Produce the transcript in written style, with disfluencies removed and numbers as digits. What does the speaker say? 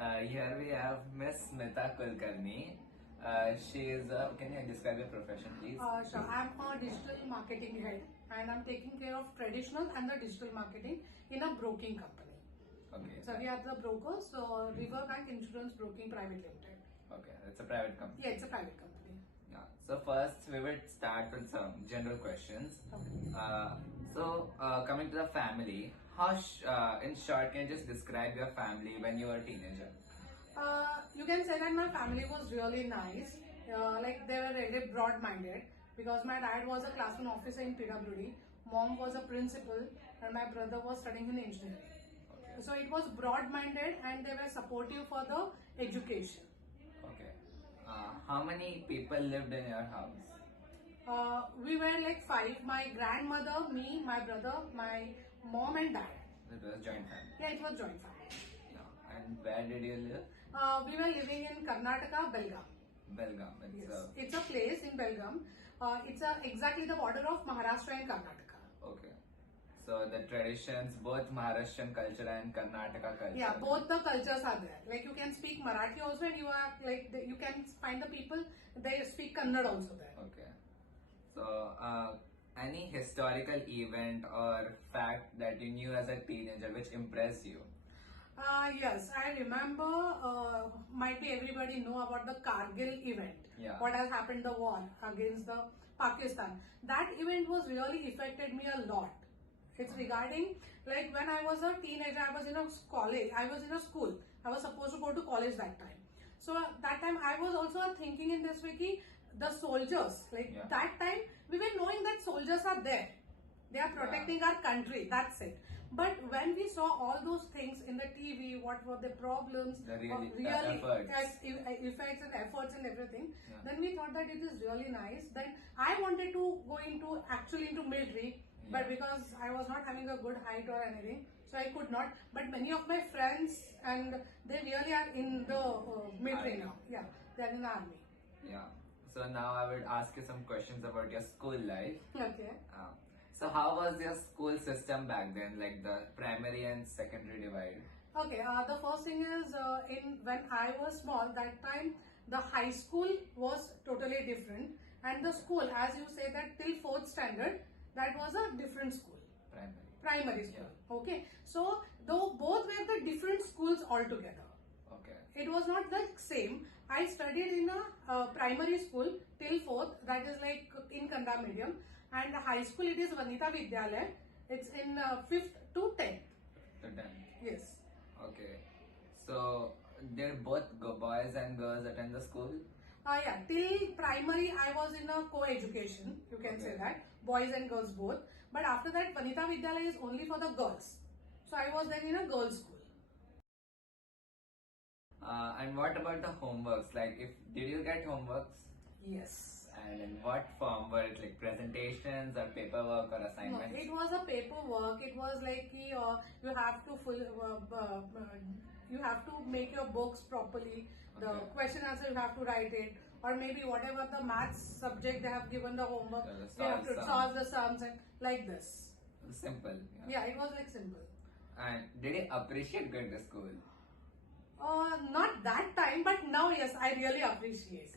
Here we have Miss Smita Kulkarni. She is. Can you describe your profession, please? Sure. I'm a digital marketing head and I'm taking care of traditional and the digital marketing in a broking company. Okay. So we are the brokers, so Riverbank Insurance Broking Private Limited. Okay, it's a private company. Yeah, it's a private company. Yeah. So first, we will start with some general questions. Coming to the family, in short, can you just describe your family when you were a teenager? You can say that my family was really nice. Like they were really broad-minded because my dad was a classroom officer in PWD, mom was a principal, and my brother was studying in engineering. Okay. So it was broad-minded and they were supportive for the education. Okay. How many people lived in your house? We were like five: my grandmother, me, my brother, my mom, and dad. It was joint family. Yeah, it was joint family. Yeah. And where did you live? We were living in Karnataka, Belgaum. Belgaum. It's a place in Belgaum. It's exactly the border of Maharashtra and Karnataka. Okay. So the traditions, both Maharashtrian culture and Karnataka culture. Yeah, both the cultures are there. Like you can speak Marathi also, and you can find the people they speak Kannada also there. Okay. So any historical event or fact that you knew as a teenager which impressed you? Yes, I remember. Might be everybody know about the Kargil event. Yeah. What has happened, the war against the Pakistan. That event was really affected me a lot. It's regarding like when I was a teenager, I was in a college. I was in a school. I was supposed to go to college that time. So that time I was also thinking in this way, ki the soldiers. That time we were knowing that soldiers are there. They are protecting our country. That's it. But when we saw all those things in the TV, what were the problems, effects and efforts and everything, then we thought that it is really nice. Then I wanted to go into military, but because I was not having a good height or anything, so I could not. But many of my friends and they really are in the military now. Yeah, they are in the army. Yeah. So now I would ask you some questions about your school life. Okay. So how was your school system back then, like the primary and secondary divide? Okay, the first thing is when I was small, that time the high school was totally different, and the school, as you say, that till 4th standard, that was a different school. Primary school. Yeah. Okay, so though both were the different schools altogether. Okay. It was not the same. I studied in a primary school till 4th, that is like in Kannada medium, and high school it is Vanita Vidyalaya. It's in 5th to 10th. To 10th. Yes. Okay. So did both boys and girls attend the school? Yeah, till primary I was in a co-education, you can say that, boys and girls both. But after that, Vanita Vidyalaya is only for the girls. So I was then in a girls' school. And what about the homeworks? Like, did you get homeworks? Yes. And in what form? Were it like presentations or paperwork or assignments? No, it was a paperwork. It was like you have to you have to make your books properly. The question answer you have to write it, or maybe whatever the maths subject they have given the homework, you have to solve the sums and like this. Simple. Yeah, it was like simple. And did you appreciate going to school? Not that time, but now yes, I really appreciate.